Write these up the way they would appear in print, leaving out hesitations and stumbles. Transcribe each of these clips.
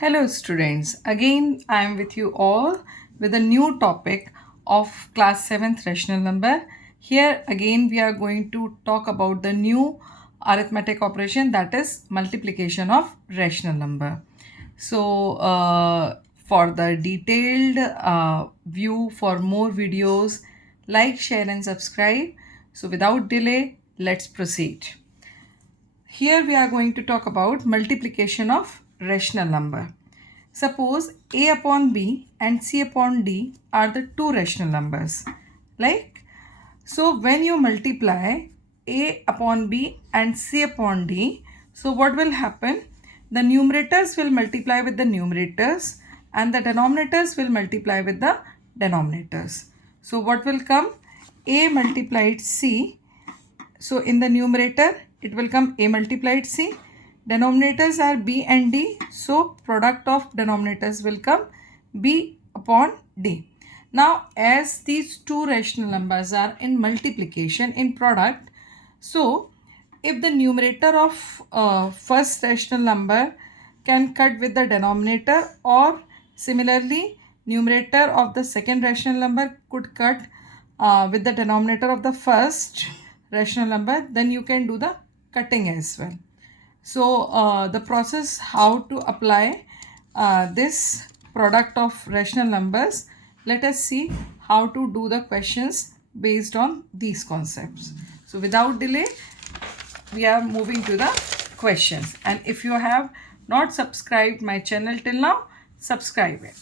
Hello students, again I am with you all with a new topic of class 7th rational number. Here again we are going to talk about the new arithmetic operation, that is multiplication of rational number. So for the detailed view, for more videos, like, share and subscribe. So without delay, let's proceed. Here we are going to talk about multiplication of rational number. Suppose a upon b and c upon d are the two rational numbers. So when you multiply a upon b and c upon d, so what will happen? The numerators will multiply with the numerators and the denominators will multiply with the denominators. So what will come? A multiplied c. So in the numerator, it will come a multiplied c. Denominators are b and d. So product of denominators will come b upon d. Now as these two rational numbers are in multiplication in product, so if the numerator of first rational number can cut with the denominator, or similarly numerator of the second rational number could cut with the denominator of the first rational number, then you can do the cutting as well. So the process how to apply this product of rational numbers, let us see how to do the questions based on these concepts. So without delay, we are moving to the questions, and if you have not subscribed my channel till now, subscribe it.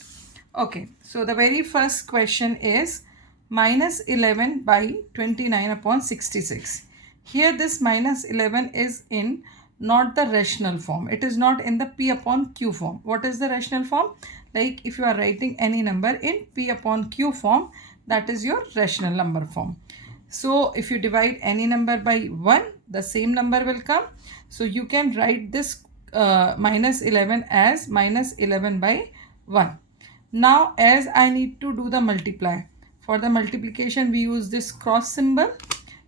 Okay, so the very first question is minus 11 by 29 upon 66. Here this minus 11 is in not the rational form. It is not in the p upon q form. What is the rational form? Like if you are writing any number in p upon q form, that is your rational number form. So if you divide any number by 1, the same number will come. So you can write this minus 11 as minus 11 by 1. Now as I need to do the multiply, for the multiplication we use this cross symbol.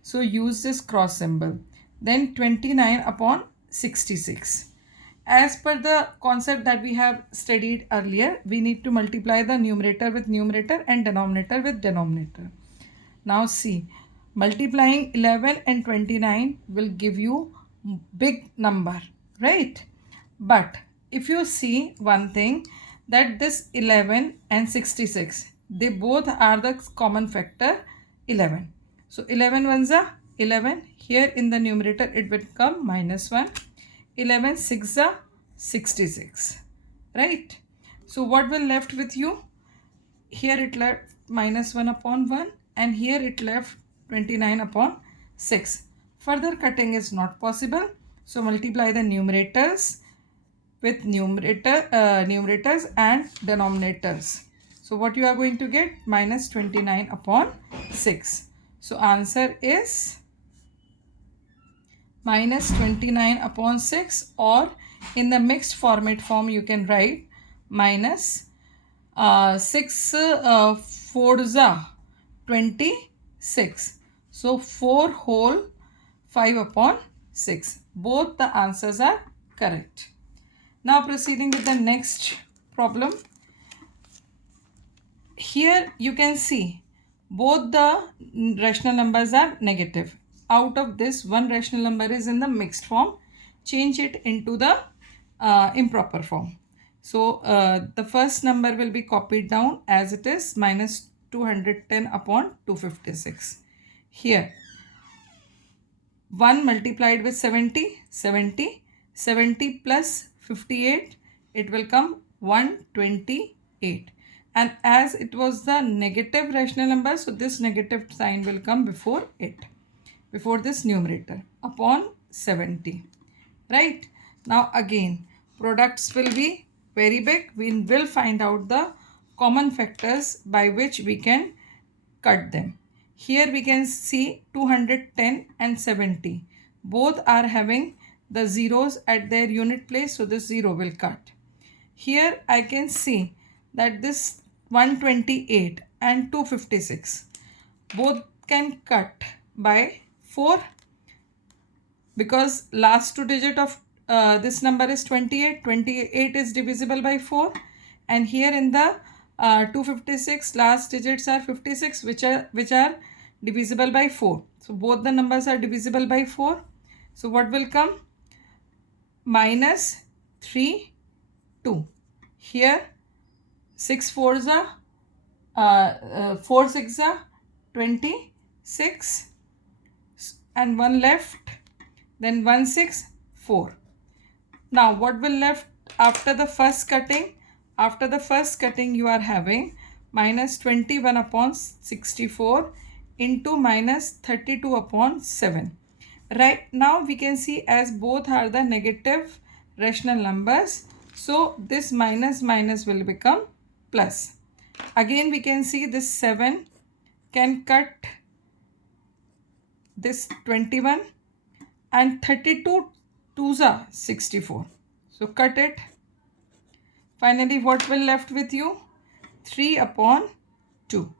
So use this cross symbol. Then 29 upon 66. As per the concept that we have studied earlier, we need to multiply the numerator with numerator and denominator with denominator. Now see, multiplying 11 and 29 will give you big number, right? But if you see one thing, that this 11 and 66, they both are the common factor 11. So 11 ones are 11. Here in the numerator it will come minus 1. 11 6 are 66, right? So what will left with you? Here it left minus 1 upon 1 and here it left 29 upon 6. Further cutting is not possible. So multiply the numerators with numerators and denominators. So what you are going to get? Minus 29 upon 6. So answer is minus 29 upon 6, or in the mixed format form you can write minus 6 4s are 26. So 4 whole 5 upon 6. Both the answers are correct. Now proceeding with the next problem. Here you can see both the rational numbers are negative. Out of this, one rational number is in the mixed form. Change it into the improper form. So the first number will be copied down as it is, minus 210 upon 256. Here 1 multiplied with 70, 70 plus 58, it will come 128. And as it was the negative rational number, so this negative sign will come before it, before this numerator, upon 70, right? Now again, products will be very big. We will find out the common factors by which we can cut them. Here we can see 210 and 70. Both are having the zeros at their unit place, so this 0 will cut. Here I can see that this 128 and 256, both can cut by 4, because last two digit of this number is 28. 28 is divisible by 4. And here in the 256, last digits are 56, which are divisible by 4. So both the numbers are divisible by 4. So what will come? Minus 3, 2. Here 6 4s are 4 6s are 26, and 1 left, then 1 6 4. Now what will left after the first cutting? After the first cutting you are having minus 21 upon 64 into minus 32 upon 7. Right now we can see as both are the negative rational numbers, so this minus minus will become plus. Again we can see this 7 can cut this 21, and 32 2s are 64. So cut it. Finally what will left with you? 3 upon 2.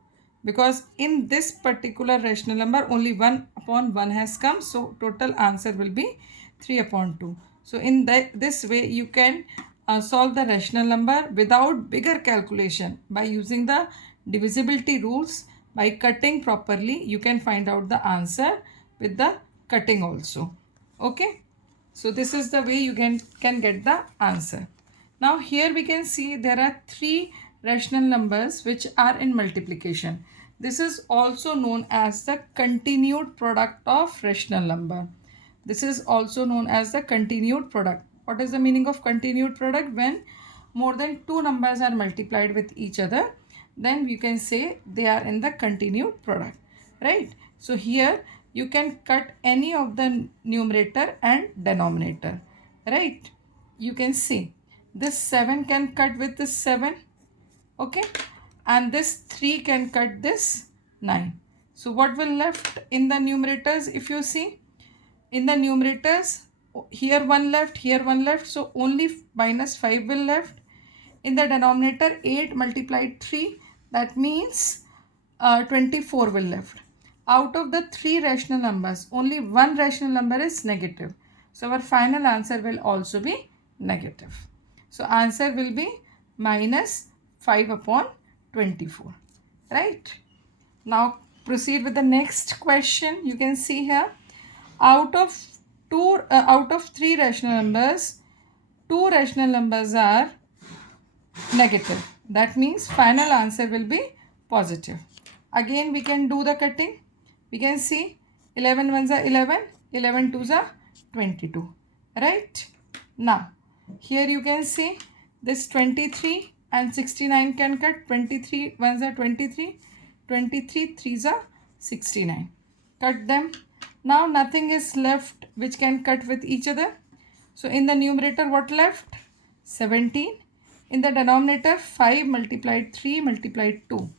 Because in this particular rational number only 1 upon 1 has come, so total answer will be 3 upon 2. So in this way you can solve the rational number without bigger calculation by using the divisibility rules. By cutting properly you can find out the answer with the cutting also. Okay, so this is the way you can get the answer. Now here we can see there are 3 rational numbers which are in multiplication. This is also known as the continued product of rational number. This is also known as the continued product. What is the meaning of continued product? When more than 2 numbers are multiplied with each other, then you can say they are in the continued product, right? So here you can cut any of the numerator and denominator, right? You can see this 7 can cut with this 7, okay, and this 3 can cut this 9. So what will left in the numerators? If you see in the numerators, here 1 left, here 1 left, so only minus 5 will left. In the denominator 8 multiplied 3, that means 24 will left. Out of the 3 rational numbers, only 1 rational number is negative, so our final answer will also be negative. So answer will be minus 5 upon 24, right? Now proceed with the next question. You can see here, out of 3 rational numbers, 2 rational numbers are negative. That means final answer will be positive. Again we can do the cutting. We can see 11 ones are 11, 11 twos are 22, right? Now here you can see this 23 and 69 can cut. 23 ones are 23, 23 threes are 69. Cut them. Now nothing is left which can cut with each other. So in the numerator what left? 17. In the denominator 5 multiplied 3 multiplied 2.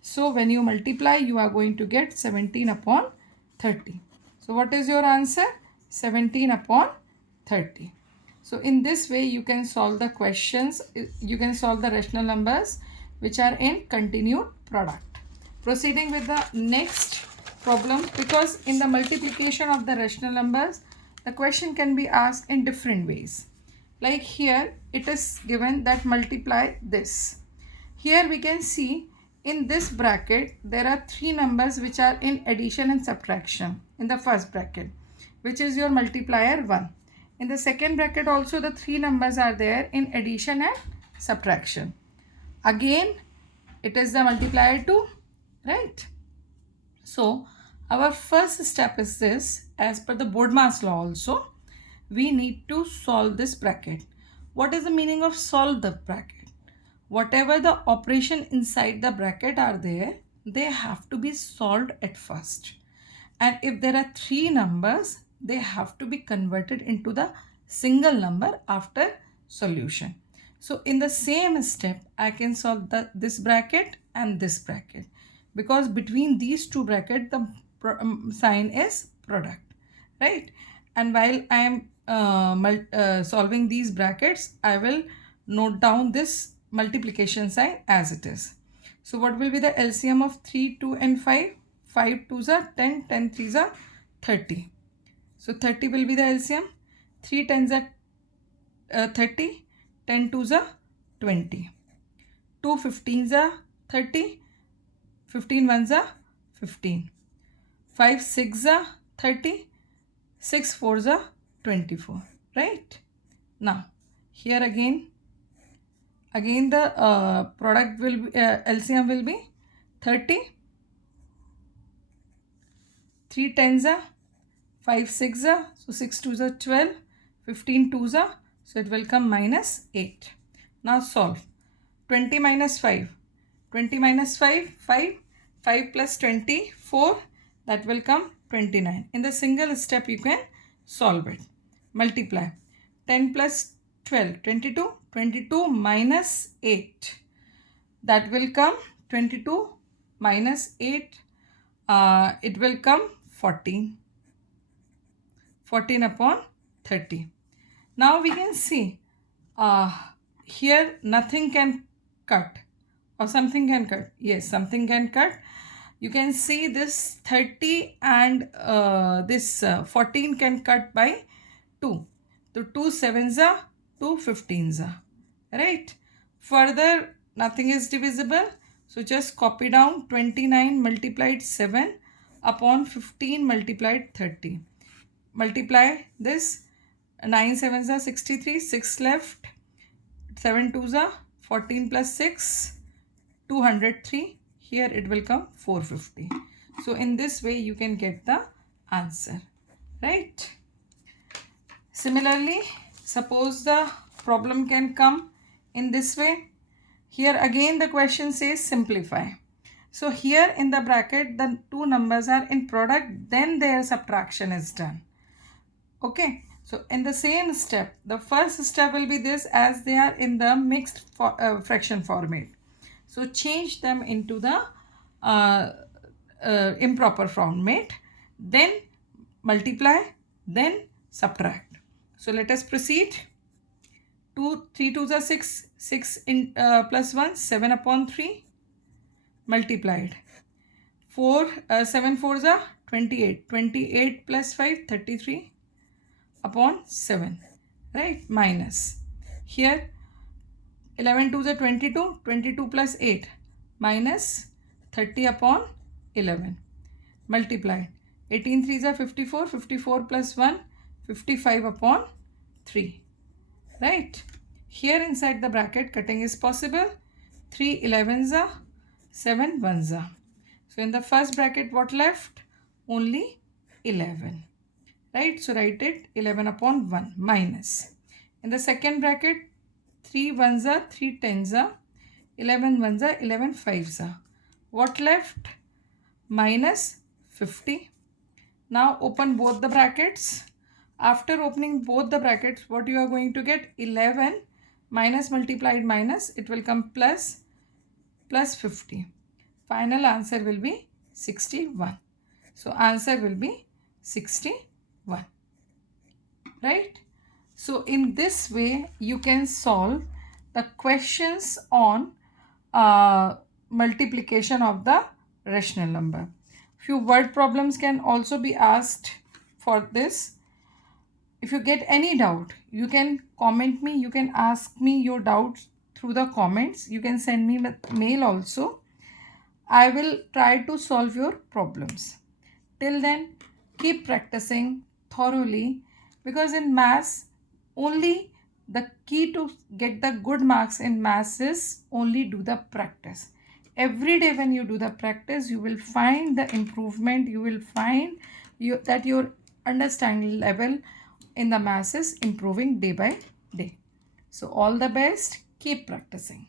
So when you multiply you are going to get 17 upon 30. So what is your answer? 17 upon 30. So in this way you can solve the questions. You can solve the rational numbers which are in continued product. Proceeding with the next problem, because in the multiplication of the rational numbers the question can be asked in different ways. Like here it is given that multiply this. Here we can see in this bracket there are 3 numbers which are in addition and subtraction in the first bracket, which is your multiplier 1. In the second bracket also the 3 numbers are there in addition and subtraction. Again it is the multiplier 2, right? So our first step is this. As per the Bodmar's law also, we need to solve this bracket. What is the meaning of solve the bracket? Whatever the operation inside the bracket are there, they have to be solved at first. And if there are 3 numbers, they have to be converted into the single number after solution. So in the same step, I can solve this bracket and this bracket, because between these 2 brackets the sign is product, right? And while I am solving these brackets, I will note down this multiplication sign as it is. So what will be the LCM of 3, 2 and 5? 5 2s are 10, 10 3s are 30. So 30 will be the LCM. 3 10s are 30, 10 2s are 20, 2 15s are 30, 15 1s are 15, 5 6 are 30, 6 4s are 24, right? Now here again the product will be, LCM will be 30, 3 10s are 5 6 are, so 6 2s are 12, 15 2s are, so it will come minus 8. Now solve. 20 minus 5, 20 minus 5, 5, 5 plus 20, 4, that will come 29. In the single step you can solve it. Multiply. 10 plus 12, 22, 22 minus 8, that will come 22 minus 8, it will come 14. 14 upon 30. Now we can see here nothing can cut, or something can cut. Yes, something can cut. You can see this 30 and this 14 can cut by 2. So 2 7s are, 2 15s are, right? Further, nothing is divisible. So just copy down 29 multiplied 7 upon 15 multiplied 30. Multiply this. 9 7s are 63, 6 left, 7 2s are 14 plus 6, 203. Here it will come 450. So in this way you can get the answer, right? Similarly, suppose the problem can come in this way. Here again the question says simplify. So here in the bracket the two numbers are in product, then their subtraction is done. Okay, so in the same step, the first step will be this, as they are in the mixed fraction format. So change them into the improper format, then multiply, then subtract. So let us proceed. 3 2s are 6, 6 in plus 1, 7 upon 3, multiplied. 7 4s are 28, 28 plus 5, 33 upon 7, right? Minus. Here 11 2s are 22, 22 plus 8, minus 30 upon 11, multiplied. 18 3s are 54, 54 plus 1, 55 upon 3, right? Here inside the bracket cutting is possible. 3 11s are, 7 1s are. So in the first bracket what left? Only 11. Right, so write it 11 upon 1 minus. In the second bracket 3 1s are, 3 10s are, 11 1s are, 11 5s are. What left? Minus 50. Now open both the brackets. After opening both the brackets, what you are going to get? 11 minus multiplied minus, it will come plus 50. Final answer will be 61. So answer will be 61, right? So in this way you can solve the questions on multiplication of the rational number. Few word problems can also be asked for this. If you get any doubt, you can comment me, you can ask me your doubts through the comments. You can send me a mail also. I will try to solve your problems. Till then, keep practicing thoroughly, because in maths, only the key to get the good marks in maths is only do the practice. Every day when you do the practice, you will find the improvement. You will find that your understanding level in the maths is improving day by day. So all the best. Keep practicing.